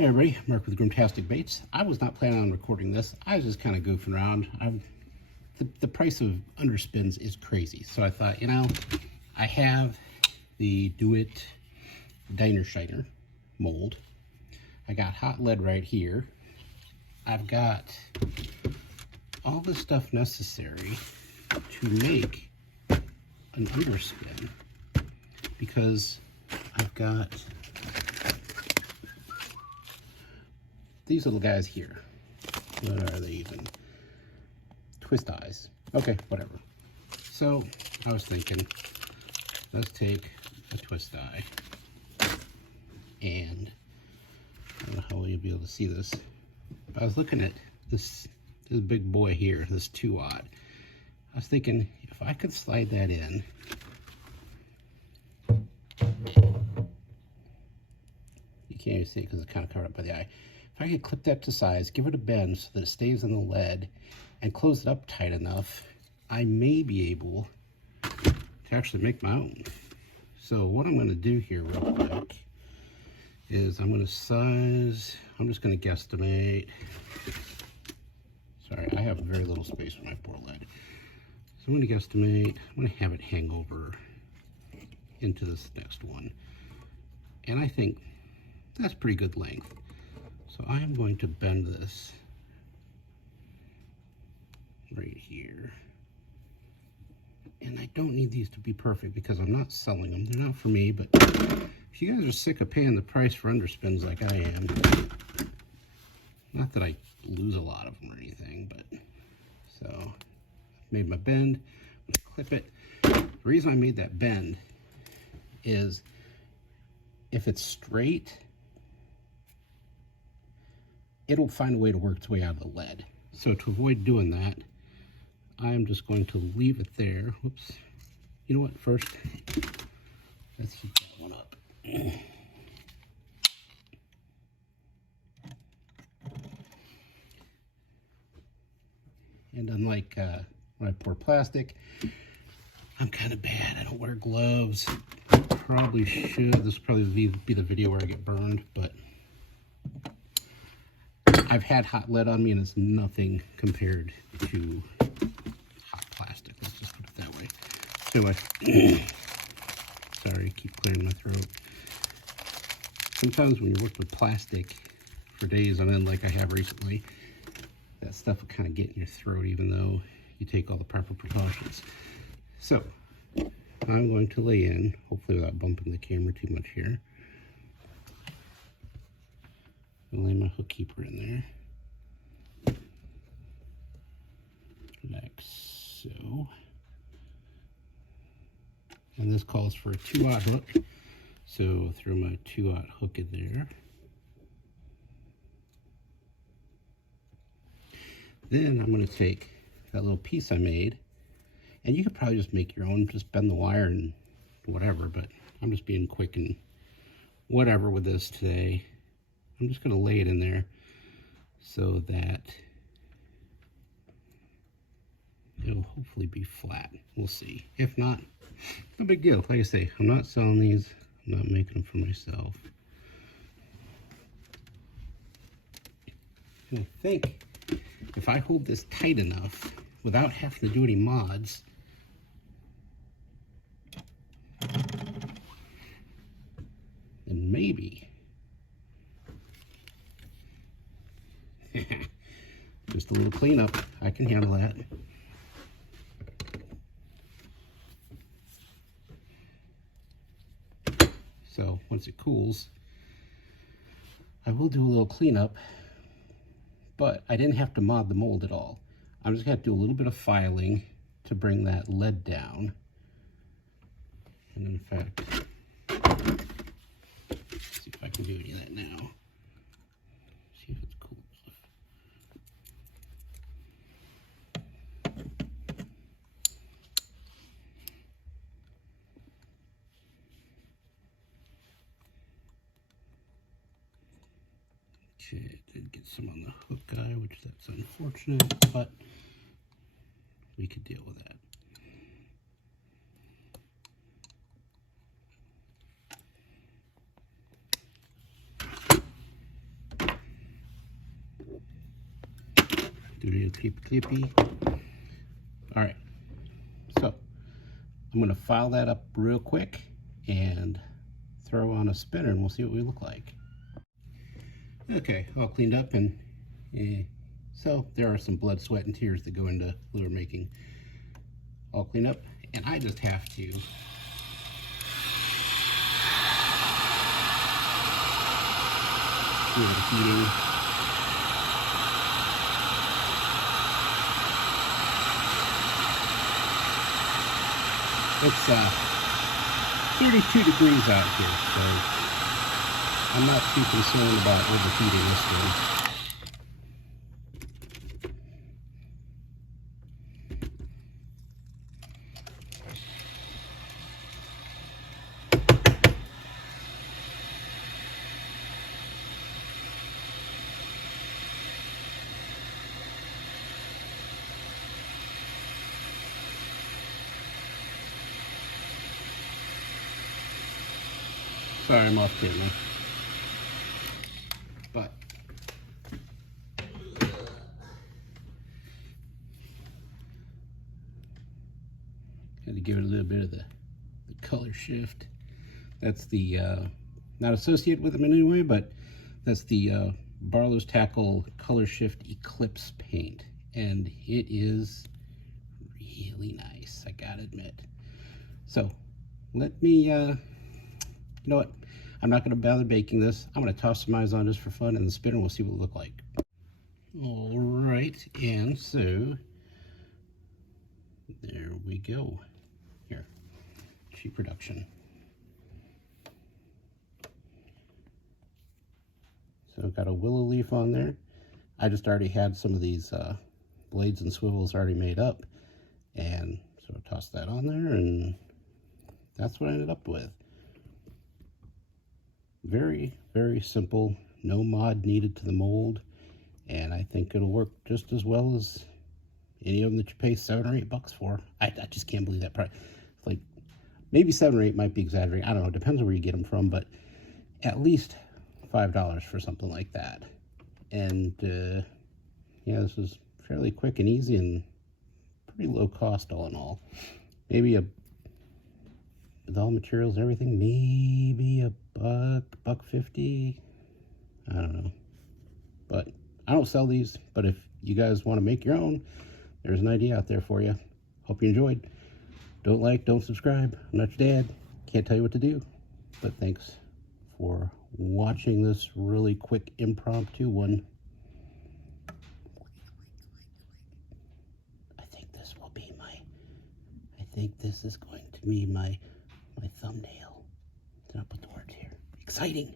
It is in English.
Hey everybody, Mark with Grimtastic Baits. I was not planning on recording this. I was just kind of goofing around. The price of underspins is crazy. So I thought, I have the Do It Diner Shiner mold. I got hot lead right here. I've got all the stuff necessary to make an underspin because I've got these little guys here. What are they even? Twist eyes. Okay, whatever. So I was thinking, let's take a twist eye, and I don't know how well you'll be able to see this, but I was looking at this big boy here, this 2/0. I was thinking if I could slide that in, you can't even see it because it's kind of covered up by the eye. If I could clip that to size, give it a bend so that it stays in the lead, and close it up tight enough, I may be able to actually make my own. So what I'm going to do here real quick is I'm going to size, I'm just going to guesstimate. Sorry, I have very little space for my poor lead. So I'm going to guesstimate, I'm going to have it hang over into this next one. And I think that's pretty good length. So I am going to bend this right here. And I don't need these to be perfect because I'm not selling them. They're not for me, but if you guys are sick of paying the price for underspins like I am, not that I lose a lot of them or anything, but so I've made my bend, I'm gonna clip it. The reason I made that bend is if it's straight, it'll find a way to work its way out of the lead. So to avoid doing that, I'm just going to leave it there. Whoops. You know what? First, let's heat that one up. And unlike when I pour plastic, I'm kind of bad. I don't wear gloves. Probably should. This will probably be the video where I get burned, but I've had hot lead on me and it's nothing compared to hot plastic. Let's just put it that way. Anyway, sorry, I keep clearing my throat. Sometimes when you work with plastic for days on end like I have recently, that stuff will kind of get in your throat even though you take all the proper precautions. So I'm going to lay in, hopefully without bumping the camera too much here. I'll lay my hook keeper in there, like so. And this calls for a 2/0 hook, so I'll throw my 2/0 hook in there. Then I'm going to take that little piece I made, and you could probably just make your own, just bend the wire and whatever, but I'm just being quick and whatever with this today. I'm just going to lay it in there so that it'll hopefully be flat. We'll see. If not, no big deal. Like I say, I'm not selling these. I'm not making them for myself. And I think if I hold this tight enough without having to do any mods, then maybe just a little cleanup, I can handle that. So once it cools, I will do a little cleanup, but I didn't have to mod the mold at all. I'm just gonna have to do a little bit of filing to bring that lead down. And in fact, let's see if I can do any of that now. See if it's cool. Okay, I did get some on the hook guy, which that's unfortunate, but we could deal with that. Do a little clippy. All right, so I'm gonna file that up real quick and throw on a spinner and we'll see what we look like. Okay, all cleaned up, and so there are some blood, sweat, and tears that go into lure making. All cleaned up, and I just have to do a little heating. It's 32 degrees out here, so I'm not too concerned about overheating this thing. Sorry, I'm off camera. But had to give it a little bit of the color shift. That's the not associated with them in any way, but that's the Barlow's Tackle Color Shift Eclipse paint, and it is really nice, I gotta admit. So let me you know what, I'm not going to bother baking this. I'm going to toss some eyes on this for fun, and the spinner, we'll see what it looks like. All right, and so there we go. Here, cheap production. So I've got a willow leaf on there. I just already had some of these blades and swivels already made up, and so I tossed that on there, and that's what I ended up with. Very, very simple, no mod needed to the mold, and I think it'll work just as well as any of them that you pay $7 or $8 for. I just can't believe that price. Like, maybe 7 or 8 might be exaggerating. I don't know, it depends on where you get them from, but at least $5 for something like that. And yeah, this is fairly quick and easy and pretty low cost all in all. Maybe with all materials and everything, maybe $1.50. I don't know. But I don't sell these, but if you guys want to make your own, there's an idea out there for you. Hope you enjoyed. Don't like, don't subscribe. I'm not your dad. Can't tell you what to do. But thanks for watching this really quick impromptu one. I think this is going to be my thumbnail. Then I'll put the words here. Exciting.